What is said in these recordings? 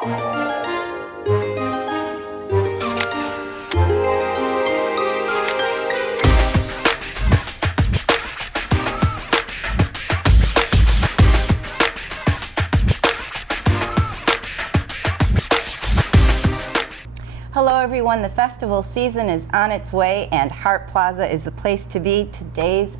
Hello everyone, the festival season is on its way and Hart Plaza is the place to be. Today's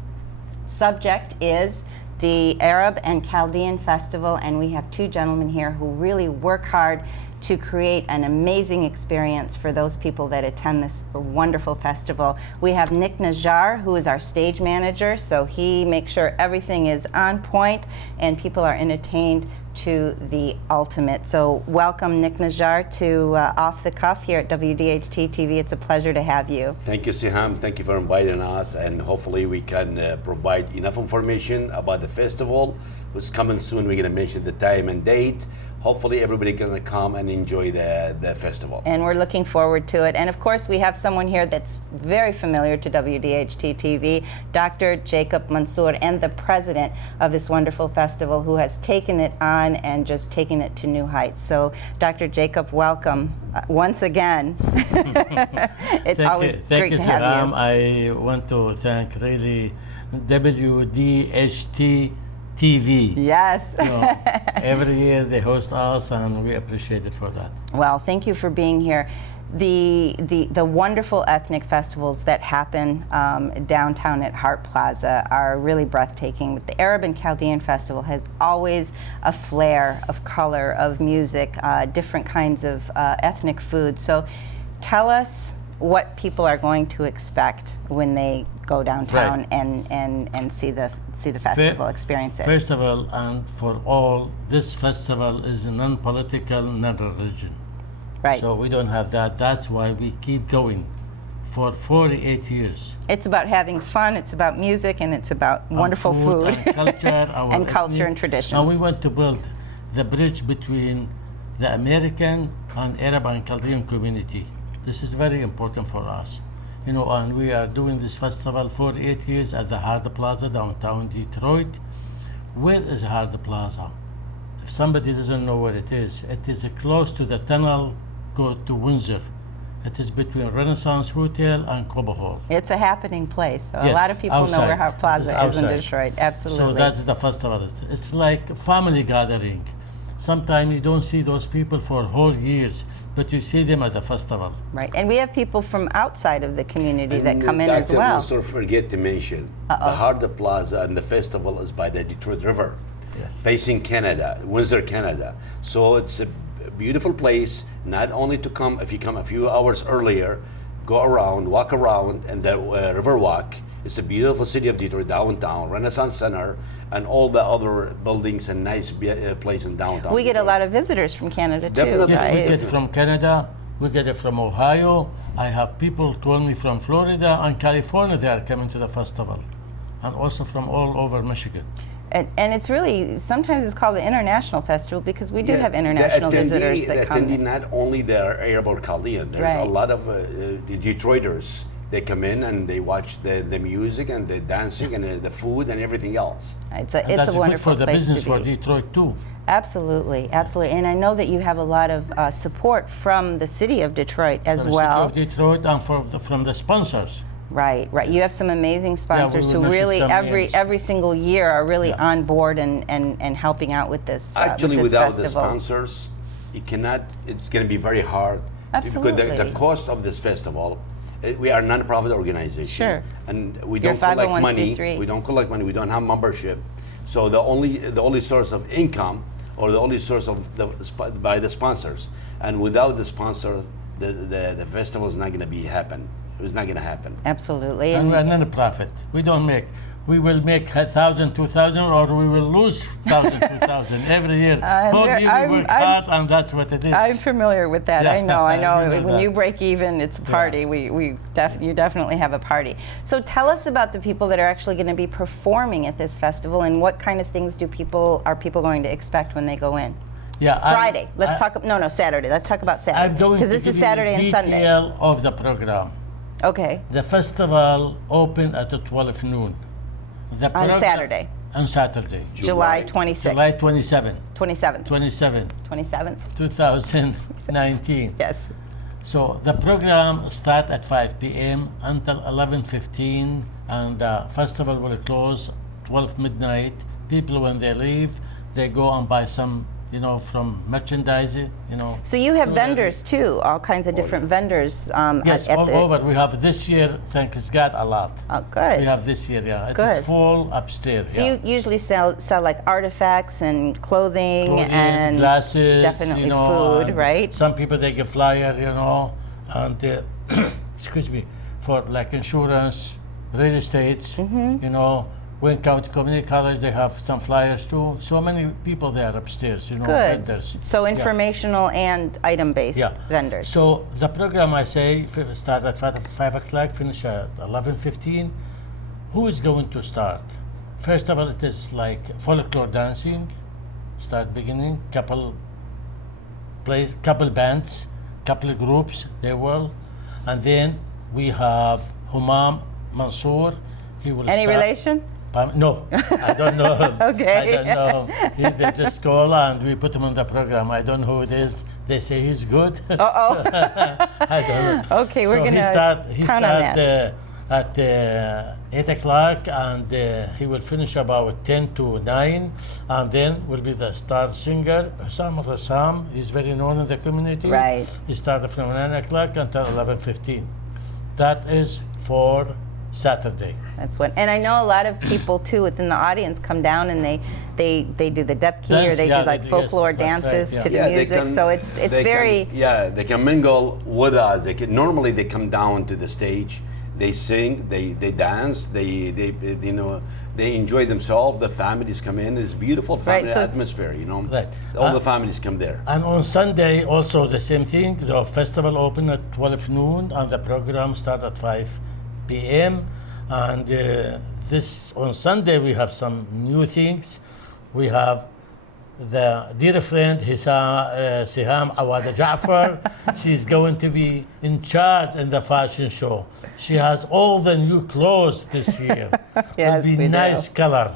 subject is the Arab and Chaldean Festival, and we have two gentlemen here who really work hard to create an amazing experience for those people that attend this wonderful festival. We have Najjar, who is our stage manager, so he makes sure everything is on point and people are entertained to the ultimate. So welcome, Najjar, to Off the Cuff here at WDHT TV. It's a pleasure to have you. Thank you, Siham. Thank you for inviting us, and hopefully we can provide enough information about the festival. It's coming soon. We're going to mention the time and date. Hopefully everybody going to come and enjoy the festival. And we're looking forward to it. And of course we have someone here that's very familiar to WDHT TV, Dr. Jacoub Mansour, and the president of this wonderful festival, who has taken it on and just taken it to new heights. So Dr. Jacoub, welcome once again. It's always great to have you. I want to thank really WDHT TV. Yes. Every year they host us, and we appreciate it for that. Well, thank you for being here. The wonderful ethnic festivals that happen downtown at Hart Plaza are really breathtaking. The Arab and Chaldean Festival has always a flair of color, of music, different kinds of ethnic food. So tell us what people are going to expect when they go downtown, right, and see the festival, experience it. First of all, and for all, this festival is non-political, non-religion. Right. So we don't have that. That's why we keep going for 48 years. It's about having fun, it's about music, and it's about wonderful food. And culture, and culture and traditions. And we want to build the bridge between the American and Arab and Chaldean community. This is very important for us. You know, and we are doing this festival for 8 years at the Hart Plaza, downtown Detroit. Where is Hart Plaza? If somebody doesn't know where it is close to the tunnel go to Windsor. It is between Renaissance Hotel and Cobo Hall. It's a happening place. So yes, a lot of people outside. know where Hart Plaza is in Detroit. Absolutely. So that's the festival. It's like a family gathering. Sometimes you don't see those people for whole years, but you see them at the festival. Right, and we have people from outside of the community that come in as well. Dr. Mansour, forget to mention, the Hart Plaza and the festival is by the Detroit River, yes, facing Canada, Windsor, Canada. So it's a beautiful place, not only to come, if you come a few hours earlier, go around, walk around, and the river walk. It's a beautiful city of Detroit, downtown, Renaissance Center, and all the other buildings and nice place in downtown. We get a lot of visitors from Canada too. Definitely. Yes, we get from Canada, we get it from Ohio. I have people call me from Florida and California. They are coming to the festival, and also from all over Michigan. And it's really, sometimes it's called the International Festival because we do have international visitors that come. The attendee, not only the Arab or Chaldean, there's a lot of the Detroiters. They come in and they watch the music and the dancing and the food and everything else. It's a wonderful good for the place business to be. for Detroit too. Absolutely, absolutely. And I know that you have a lot of support from the city of Detroit as well. From the city of Detroit and from the sponsors. Right, right. You have some amazing sponsors who really every single year are really on board and helping out with this. Actually, with this without festival. the sponsors, you cannot. It's going to be very hard. Absolutely. Because the cost of this festival. We are a non-profit organization, sure, and we don't collect money. 501c3. We don't collect money. We don't have membership. So the only source of income, or the only source of by the sponsors. And without the sponsor, the festival is not going to be happen. It's not going to happen. Absolutely. And we're not a profit. We don't make. We will make 1,000, 2,000, or we will lose 1,000, 2,000 every year. Whole year we work hard, and that's what it is. I'm familiar with that. Yeah. I know. When that. You break even, it's a party. Yeah. You definitely have a party. So tell us about the people that are actually going to be performing at this festival, and what kind of things are people going to expect when they go in? Yeah, Friday. Let's talk. No, Saturday. Let's talk about Saturday. I'm going to this give is Saturday you the and Sunday. detail of the program. Okay. The festival open at 12 noon. On Saturday. on Saturday. July 26th. July 27. 27th. 27. 27th. 2019. Yes. So the program start at 5 p.m. until 11:15, and the festival will close 12 midnight. People, when they leave, they go and buy some, from merchandise, So you have So vendors too, all kinds of different vendors. Yes, all over. We have this year, thanks God, a lot. Oh, good. We have this year, yeah. It Good. is full upstairs. So yeah. you usually sell like artifacts and clothing and glasses, definitely food, and right? Some people they give flyer, and excuse me, for like insurance, real estates, Mm-hmm. Wayne County Community College, they have some flyers too. So many people there upstairs, Good. vendors. So Yeah. informational and item-based Yeah. vendors. So the program, I say, start at 5 o'clock, finish at 11:15. Who is going to start? First of all, it is like folklore dancing, start beginning, couple bands, couple groups, they will. And then we have Jacoub Mansour. He will Any start. relation? No, I don't know him. Okay. I don't know him. They just call and we put him on the program. I don't know who it is. They say he's good. Uh-oh. I don't know. Okay, we're going to He count on start that. at 8 o'clock, and he will finish about 10 to 9, and then will be the star singer, Rassam. He's very known in the community. Right. He started from 9 o'clock until 11:15. That is for Saturday. That's what, and I know a lot of people too within the audience come down and they do the depki or Dance, they yeah, do like they do, yes, folklore that's right, dances yeah. to the Yeah, they music. can- So it's they very can, they can mingle with us. Normally they come down to the stage, they sing, they dance, they enjoy themselves. The families come in. It's beautiful family Right, so it's- atmosphere. Right. All the families come there. And on Sunday, also the same thing. The festival open at 12 noon, and the program start at 5 p.m. And this on Sunday we have some new things. We have the dear friend Siham Awad Jafar. She's going to be in charge in the fashion show. She has all the new clothes this year. Yes, Will be we do. nice color.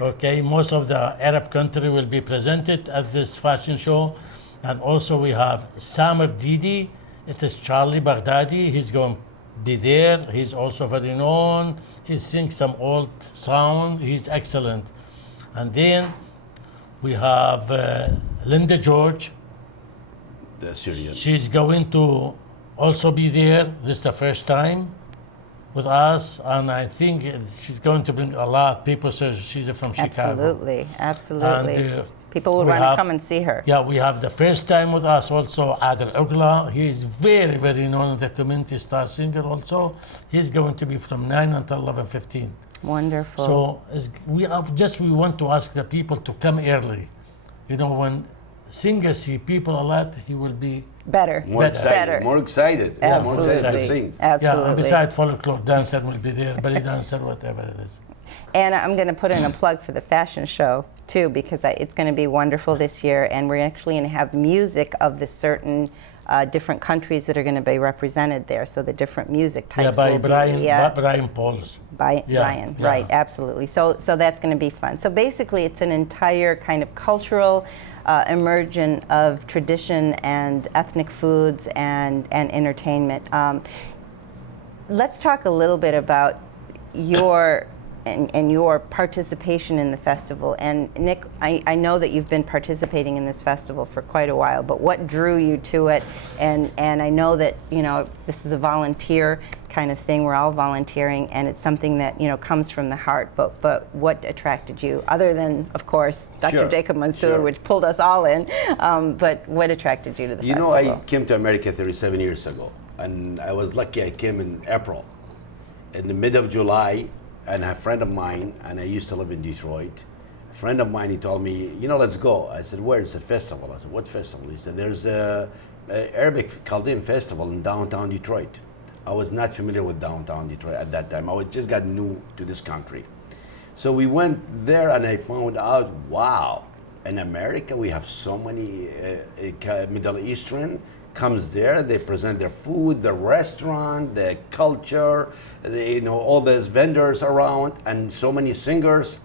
Okay, most of the Arab country will be presented at this fashion show. And also we have Samer Didi. It is Charlie Baghdadi. He's going to be there. He's also very known. He sings some old sound. He's excellent. And then we have Linda George. The Syrian. She's going to also be there. This is the first time with us, and I think she's going to bring a lot of people. So she's from Chicago. absolutely. And, People would we want to have- come and see her. Yeah, we have the first time with us also Adel Ugla. He is very, very known in the community, star singer also. He's going to be from 9 until 11:15. Wonderful. So we want to ask the people to come early. When singers see people a lot, he will be better. More Better. excited. Better. More excited. Yeah, more excited to Absolutely. sing. yeah. Absolutely. And besides, folklore dancer will be there, belly dancer, whatever it is. And I'm going to put in a plug for the fashion show too, because it's going to be wonderful this year, and we're actually going to have music of the certain different countries that are going to be represented there. So the different music types by will Brian, be Brian Pauls. by Yeah, Brian, yeah. right? Absolutely. So that's going to be fun. So basically, it's an entire kind of cultural immersion of tradition and ethnic foods and entertainment. Let's talk a little bit about your and your participation in the festival. And Nick, I know that you've been participating in this festival for quite a while, but what drew you to it? And I know that, this is a volunteer kind of thing. We're all volunteering, and it's something that, comes from the heart. But what attracted you, other than, of course, Dr. Sure, Jacoub Mansour, sure. which pulled us all in, but what attracted you to the festival? I came to America 37 years ago, and I was lucky. I came in April. In the mid of July, and a friend of mine, and I used to live in Detroit, a friend of mine, he told me, let's go. I said, where? He said, festival. I said, what festival? He said, there's a Arabic Chaldean Festival in downtown Detroit. I was not familiar with downtown Detroit at that time. I just got new to this country. So we went there, and I found out, wow, in America we have so many Middle Eastern comes there. They present their food, the restaurant, the culture, all those vendors around, and so many singers.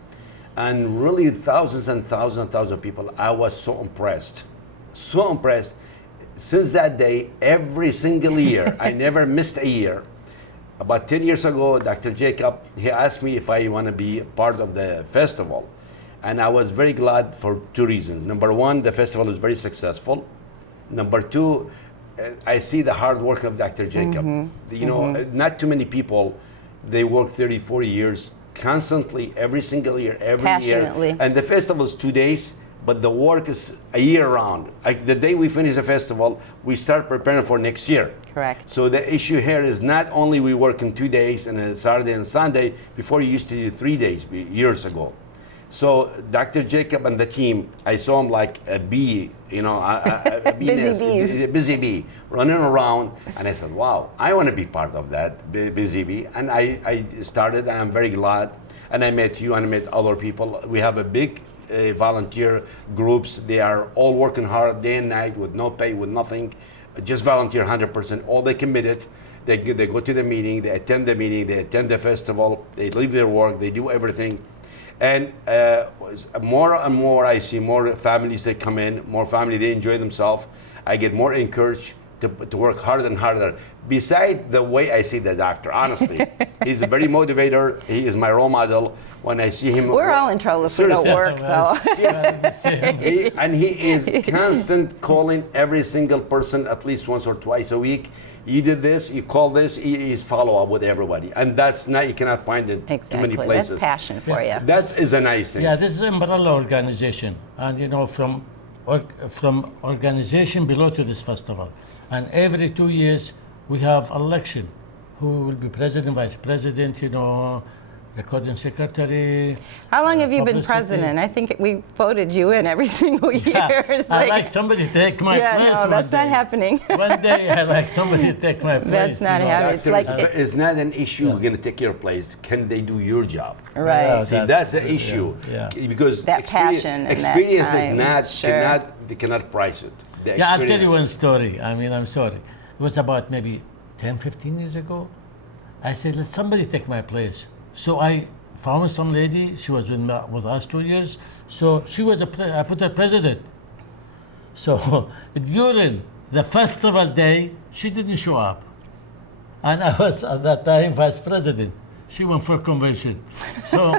and really thousands and thousands and thousands of people. I was so impressed, so impressed. Since that day, every single year, I never missed a year. About 10 years ago, Dr. Jacob, he asked me if I want to be part of the festival. And I was very glad for two reasons. Number one, the festival is very successful. Number two, I see the hard work of Dr. Jacob. You know, not too many people, they work 30, 40 years, constantly, every single year, every Passionately. year. And the festival is 2 days, but the work is a year round. Like the day we finish the festival, we start preparing for next year. Correct. So the issue here is not only we work in 2 days and a Saturday and Sunday, before you used to do 3 days years ago. So Dr. Jacob and the team, I saw him like a bee, you know, a bee Busy busy bee running around. And I said, wow, I want to be part of that busy bee. And I started, and I'm very glad. And I met you and I met other people. We have a big volunteer groups. They are all working hard day and night with no pay, with nothing, just volunteer 100%. All they committed. They go to the meeting, they attend the meeting, they attend the festival, they leave their work, they do everything. And more and more I see more families that come in, more family, they enjoy themselves. I get more encouraged to work harder and harder. Besides the way I see the doctor, honestly, he's a very motivator. He is my role model. When I see him, We're all in trouble if we don't work, though. He is constant calling every single person at least once or twice a week. You did this, you call this, he's follow up with everybody. And that's not, you cannot find it too many places. That's passion for you. That is a nice thing. Yeah, this is an umbrella organization. And you know, from organization below to this festival. And every 2 years we have election. Who will be president, vice president, you know, recording secretary. How long have you been publicity. president? I think we voted you in every single year. Yeah, It's I like somebody to take my place. no, that's not happening. One day I like somebody to take my place. That's not you know. happening. It's like It's not an issue. We're going to take your place. Can they do your job? right. Yeah. See, that's the issue. Yeah. Because That passion and that experience is time, not, sure. they cannot price it. The Yeah, I'll tell you experience. one story. I mean, I'm sorry. It was about maybe 10, 15 years ago. I said, let somebody take my place. So I found some lady. She was with us 2 years. So she was I put her president. So during the festival day, she didn't show up. And I was at that time vice president. She went for convention. So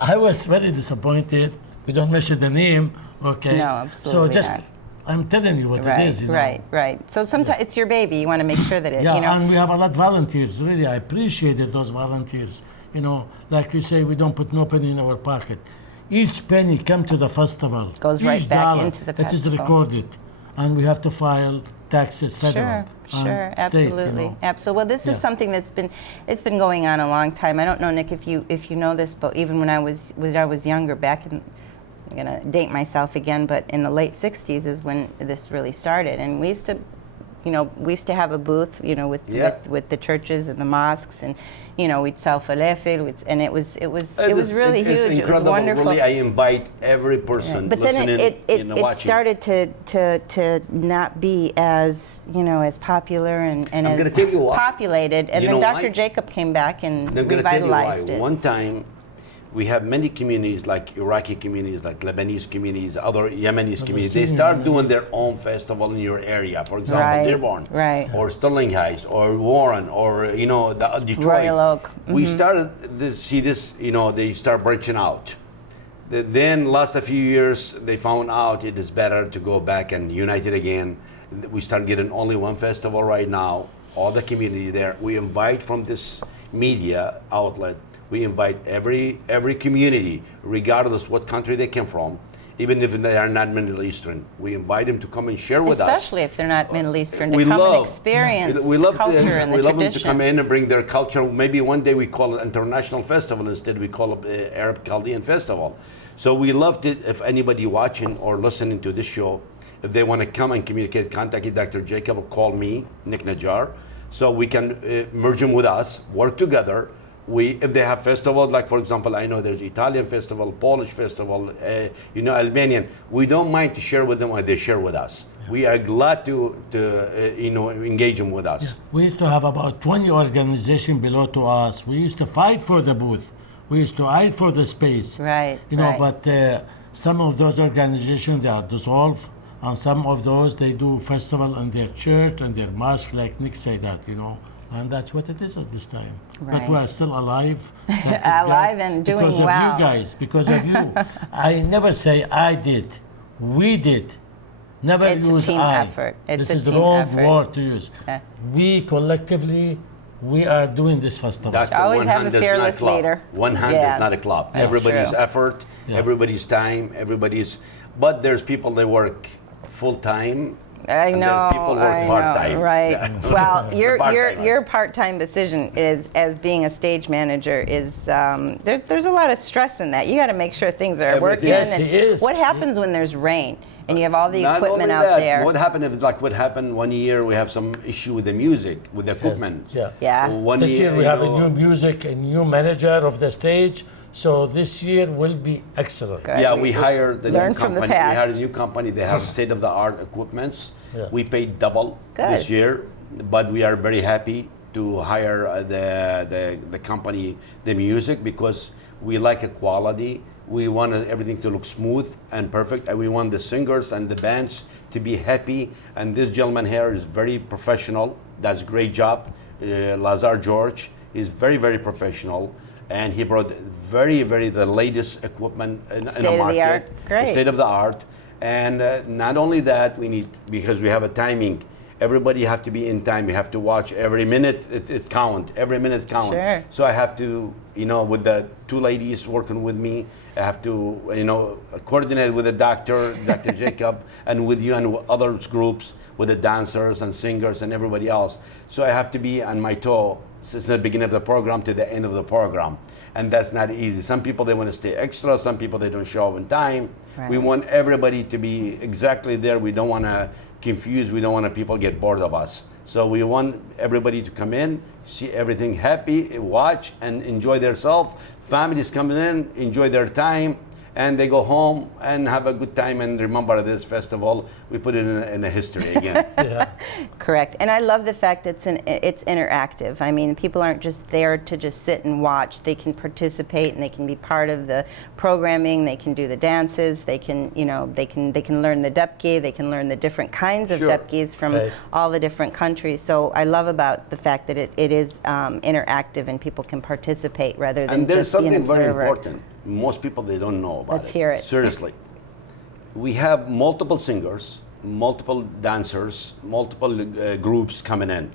I was very disappointed. We don't mention the name, okay? No, absolutely So just, not. I'm telling you what Right, it is. You know? right. So sometimes it's your baby. You want to make sure that it, Yeah, you know. and we have a lot of volunteers. Really, I appreciated those volunteers. You know, like you say, we don't put no penny in our pocket. Each penny come to the festival. Goes right Each back dollar, into the It is festival. recorded, and we have to file taxes, federal Sure, and absolutely, state. You know. absolutely. Well, this is Yeah. something that's been going on a long time. I don't know, Nick, if you know this, but even when I was younger, back in, I'm gonna date myself again, but in the late '60s is when this really started, and we used to have a booth, you know, with the churches and the mosques, and you know, we'd sell falafel, and it was really huge. It's incredible. It was wonderful. Really, I invite every person But then listening it watching. started to not be as, you know, as popular and I'm as gonna tell you why. populated. And You then know Dr. why? Jacob came back and I'm going to tell you why. revitalized it. One time, we have many communities, like Iraqi communities, like Lebanese communities, other Yemenis communities. They start doing their own festival in your area. For example, Right, Dearborn, right. or Sterling Heights, or Warren, or you know, Detroit. Royal Oak. We started to see this. You know, they start branching out. Then, last a few years, they found out it is better to go back and unite it again. We start getting only one festival right now. All the community there. We invite from this media outlet. We invite every community, regardless what country they came from, even if they are not Middle Eastern. We invite them to come and share with us. Especially if they're not Middle Eastern, to We come love- and experience We love the culture and the we love them to tradition. come in and bring their culture. Maybe one day we call it International Festival instead. We call it the Arab Chaldean Festival. So we loved it. If anybody watching or listening to this show, if they want to come and communicate, contact Dr. Jacob or call me, Nick Najjar, so we can merge them with us, work together. If they have festivals, like for example, I know there's Italian festival, Polish festival, you know, Albanian. We don't mind to share with them or they share with us. Yeah. We are glad to you know, engage them with us. Yeah. We used to have about 20 organizations below to us. We used to fight for the booth. We used to fight for the space. Right. You know, right. but some of those organizations, they are dissolved, and some of those, they do festival in their church and their mosque, like Nick said that, you know. And that's what it is at this time. Right. But we are still alive. Alive and doing because well. Because of you guys, because of you. I never say I did. We did. Never It's a use team I. effort. It's this a is the team wrong effort. word to use. Okay. We collectively, we are doing this festival. Doctor, Always one have hand a is fearless not a club. leader. One hand Yeah. is not a club. That's Everybody's true. effort, Yeah. everybody's time, everybody's. But there's people that work full time. I and know. then people work I part-time. know, right. Yeah. Well, Part-time. your part-time decision is as being a stage manager is there's a lot of stress in that. You got to make sure things are working. Yes, and it is. What happens when there's rain and you have all the Not equipment only out that, there? what happened if, like what happened one year, we have some issue with the music, with the equipment. Yeah. Yeah. One This year we you have know, a new music, a new manager of the stage. So this year will be excellent. Good. Yeah, we hired the Learn new from the company. We past. hired a new company. They have state-of-the-art equipments. Yeah. We paid double Good. this year, but we are very happy to hire the company, the music, because we like a quality. We want everything to look smooth and perfect, and we want the singers and the bands to be happy. And this gentleman here is very professional. Does a great job. Lazar George is very, very professional. And he brought very the latest equipment in the State of the market. art. Great. State of the art. And not only that, we need, because we have a timing, everybody have to be in time. You have to watch every minute, it count, every minute count. Sure. So I have to, you know, with the two ladies working with me, I have to, you know, coordinate with the doctor, Dr. Jacob, and with you and other groups, with the dancers and singers and everybody else. So I have to be on my toe since the beginning of the program to the end of the program. And that's not easy. Some people, they want to stay extra. Some people, they don't show up in time. Right. We want everybody to be exactly there. We don't want to confuse. We don't want people get bored of us. So we want everybody to come in, see everything happy, watch and enjoy themselves. Families come in, enjoy their time, and they go home and have a good time and remember this festival. We put it in a history again. Yeah. Correct. And I love the fact that it's interactive. I mean, people aren't just there to just sit and watch. They can participate and they can be part of the programming. They can do the dances. They can, you know, they can learn the depki. They can learn the different kinds of Sure. depkis from Right. all the different countries. So I love about the fact that it is interactive and people can participate rather than And there's just be an something very observer. important. Most people, they don't know about it. Let's hear it. Seriously. We have multiple singers, multiple dancers, multiple groups coming in.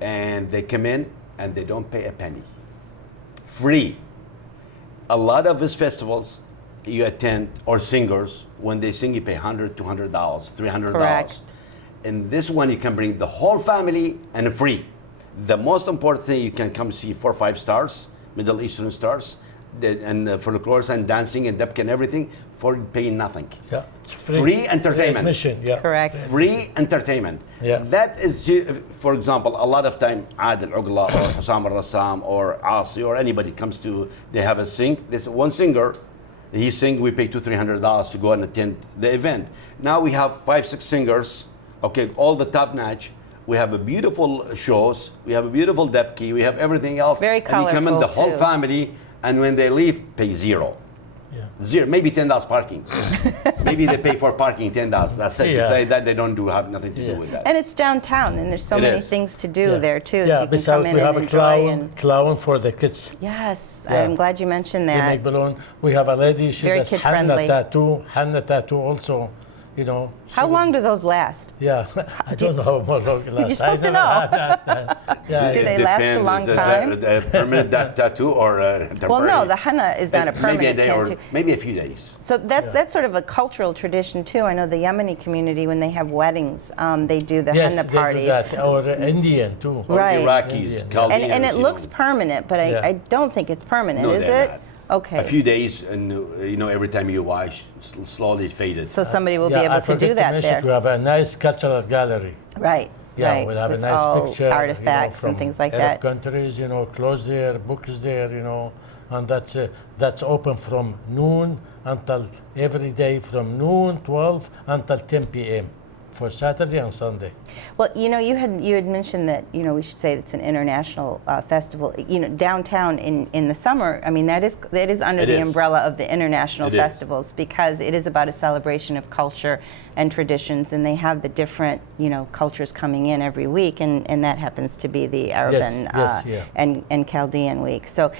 And they come in and they don't pay a penny. Free. A lot of his festivals you attend, or singers, when they sing, you pay $100, $200, $300. Correct. In this one, you can bring the whole family and free. The most important thing, you can come see 4 or 5 stars, Middle Eastern stars, and folklores and dancing and depki and everything for paying nothing. Yeah. It's free. Free entertainment. Admission, yeah. Correct. Free entertainment. Yeah. That is, for example, a lot of time Adil Ugla or Hussam al-Rassam or Asi or anybody comes to, they have a sing. This one singer, he sing, we pay $200-300 to go and attend the event. Now we have 5-6 singers, okay, all the top notch. We have a beautiful shows. We have a beautiful depki. We have everything else. Very And you come in, the colorful, whole too. family, and when they leave, pay zero. Yeah. Zero, maybe $10 parking. Maybe they pay for parking $10. That's it. Yeah. Besides that, they don't have nothing to Yeah. do with that. And it's downtown, and there's so It many is. things to do Yeah. there too. Yeah, so you can besides come in we have and a enjoy. clown for the kids. Yes, Yeah. I'm glad you mentioned They that. make balloon. We have a lady, she Very does kid-friendly. henna tattoo also, you know. How long do those last? Yeah, I don't know how long it lasts. supposed to I never know. had that. Yeah, Do yeah. they last a long Is it time? a permanent tattoo or Well, temporary? no, the henna is not a Maybe a permanent day or tattoo. maybe a few days. So that's sort of a cultural tradition too. I know the Yemeni community, when they have weddings, they do the Yes, henna they do parties. that. Or Indian too. Or Right. Iraqis, Indian. Chaldeans. And it you looks know. permanent, but Yeah. I don't think it's permanent, No, is they're it? not. Okay. A few days, and you know, every time you wash, slowly faded. So somebody will Yeah, be I able to forget do that mention, there. We have a nice cultural gallery. Right. Yeah, right. we'll have with a nice all picture. artifacts from and things like Arab that. countries, you know, clothes there, books there, you know, and that's open from noon until every day from noon 12 until 10 p.m. for Saturday and Sunday. Well, you had mentioned that we should say it's an international festival. Downtown in the summer, I mean that is under the umbrella of the international festivals because it is about a celebration of culture and traditions, and they have the different cultures coming in every week, and that happens to be the Arab and Chaldean week. So.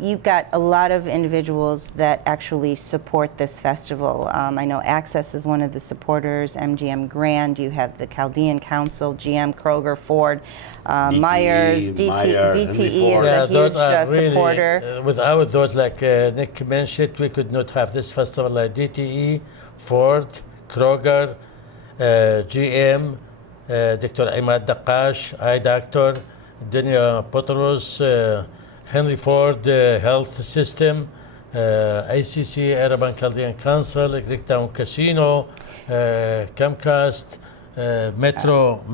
You've got a lot of individuals that actually support this festival. I know Access is one of the supporters, MGM Grand, you have the Chaldean Council, GM, Kroger, Ford, Myers, DTE is a huge supporter. Without those, like Nick mentioned, we could not have this festival like DTE, Ford, Kroger, GM, Dr. Imad Daqash, Eye Doctor, Dunya Potros, Henry Ford Health System, ACC, Arab and Chaldean Council, Greektown Casino, Comcast, Metro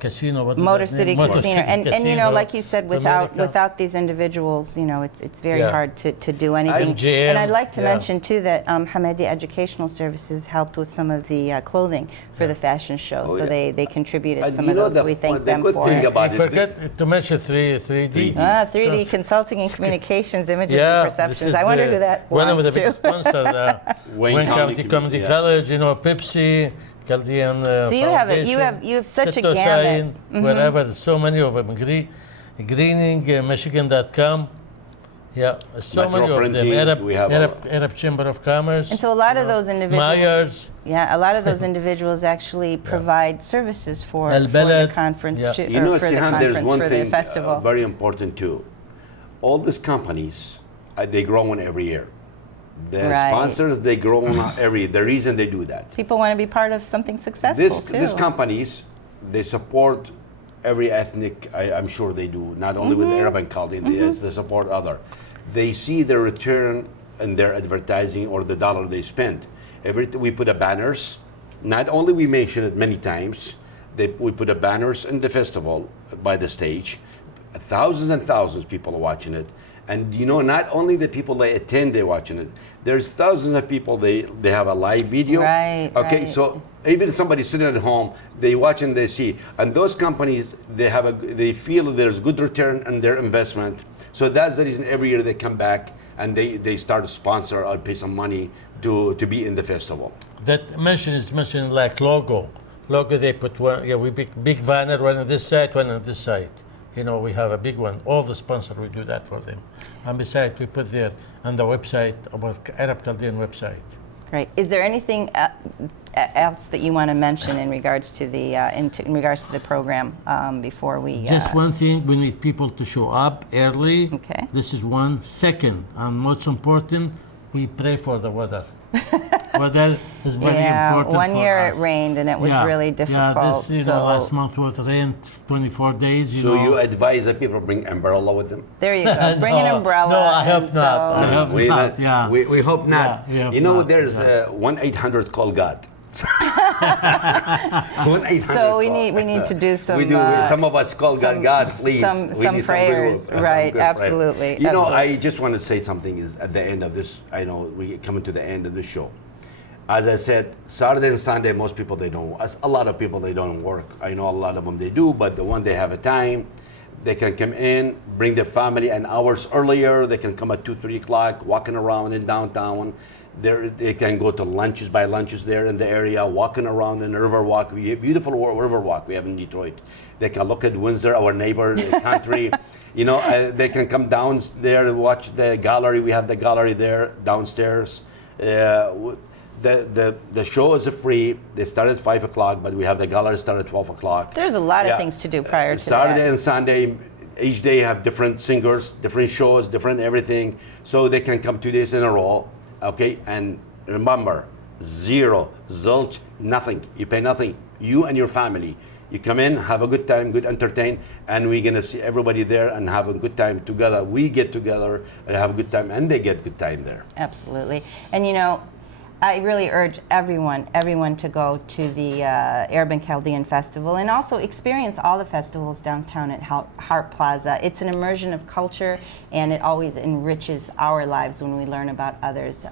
Casino, Motor City Casino, and like you said, without these individuals, it's very hard to do anything. And I'd like to mention too that Hamadi Educational Services helped with some of the clothing for the fashion show, so they contributed some of those. So we thank them for it. I forget to mention 3D. 3D Consulting and Communications, Images and Perceptions. I wonder who that was. One of the big sponsors, Wayne County Community College, Pepsi. Chaldean so you have such a gamut. Wherever, so many of them. Greening, Michigan.com. Yeah, so many of them. Arab Chamber of Commerce. And so a lot of those individuals. Myers. Yeah, a lot of those individuals actually provide services for the conference too. There's one thing very important too. All these companies, they grow in every year. The sponsors, they grow the reason they do that. People want to be part of something successful too. These companies, they support every ethnic, I'm sure they do, not only with Arab and Chaldean, they support other. They see the return in their advertising or the dollar they spend. We put a banners, not only we mention it many times, we put a banners in the festival by the stage. Thousands and thousands of people are watching it. And not only the people that attend, they're watching it. There's thousands of people, they have a live video. So even somebody sitting at home, they watch and they see. And those companies, they feel there's good return on their investment. So that's the reason every year they come back and they start to sponsor or pay some money to be in the festival. That is mentioned like logo. Logo, they put one, we big banner, one on this side, one on this side. We have a big one. All the sponsors, we do that for them. And besides, we put there on the website, our Arab Chaldean website. Great. Is there anything else that you want to mention in regards to the program before we? Just one thing: we need people to show up early. Okay. This is one. Second, and most important, we pray for the weather. Weather is very important. One year it rained and it was really difficult. Yeah, this last month was rain 24 days. So you advise that people bring umbrella with them? There you go. Bring an umbrella. No, I hope not. I hope not. Yeah. We hope not. Yeah, there's 1-800 call God. So we need to do some. We do. Some of us call God, please. Some prayers, right? Absolutely. I just want to say something. Is at the end of this, I know we're coming to the end of the show. As I said, Saturday and Sunday, most people a lot of people they don't work. I know a lot of them they do, but the one they have a time, they can come in, bring their family an hours earlier. They can come at 2-3 o'clock, walking around in downtown. They can go to lunches there in the area, walking around in the river walk. Beautiful river walk we have in Detroit. They can look at Windsor, our neighbor country. They can come down there and watch the gallery. We have the gallery there downstairs. The show is free. They start at 5 o'clock, but we have the gallery start at 12 o'clock. There's a lot of things to do prior to Saturday and Sunday. Each day have different singers, different shows, different everything. So they can come 2 days in a row. Okay, and remember, zero, zilch, nothing. You pay nothing. You and your family. You come in, have a good time, good entertain, and we're gonna see everybody there and have a good time together. We get together and have a good time, and they get good time there. Absolutely, and I really urge everyone to go to the Arab and Chaldean Festival and also experience all the festivals downtown at Hart Plaza. It's an immersion of culture, and it always enriches our lives when we learn about others.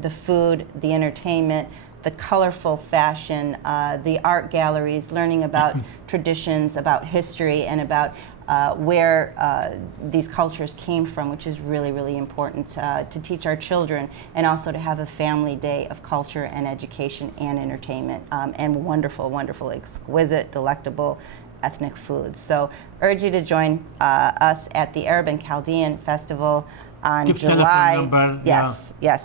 The food, the entertainment, the colorful fashion, the art galleries, learning about traditions, about history, and about where these cultures came from, which is really, really important to teach our children, and also to have a family day of culture and education and entertainment, and wonderful, wonderful, exquisite, delectable ethnic foods. So urge you to join us at the Arab and Chaldean Festival on Give July, telephone number, yes, July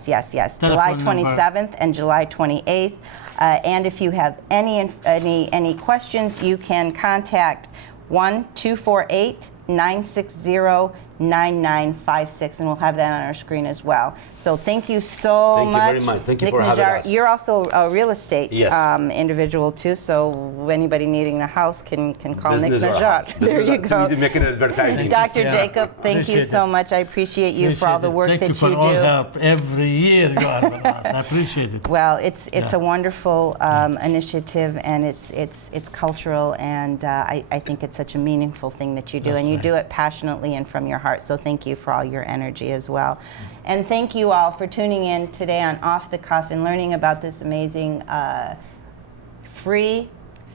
Telephone number. 27th and July 28th. And if you have any questions, you can contact 1-248-960-9956, and we'll have that on our screen as well. So thank you so much. Thank you very much. Thank you Nick for having Najjar. us. You're also a real estate Yes. individual too, so anybody needing a house can call Nick Business or Najjar. house. There you So we go. did make an advertising. Dr. Yeah. Jacob, thank you Appreciate so it. much. I appreciate you for all the work Thank that you for you all do. help every year you are with us. I appreciate it. Well, it's Yeah. a wonderful initiative, and it's cultural, and I think it's such a meaningful thing that you do, That's and you right. do it passionately and from your heart. So thank you for all your energy as well, and thank you all for tuning in today on Off the Cuff and learning about this amazing free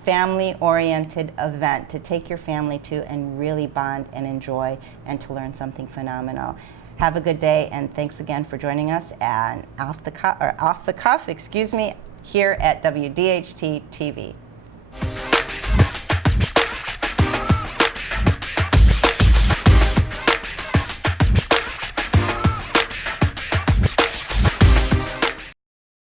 family-oriented event to take your family to and really bond and enjoy and to learn something phenomenal. Have a good day, and thanks again for joining us and Off the Cuff, here at WDHT TV.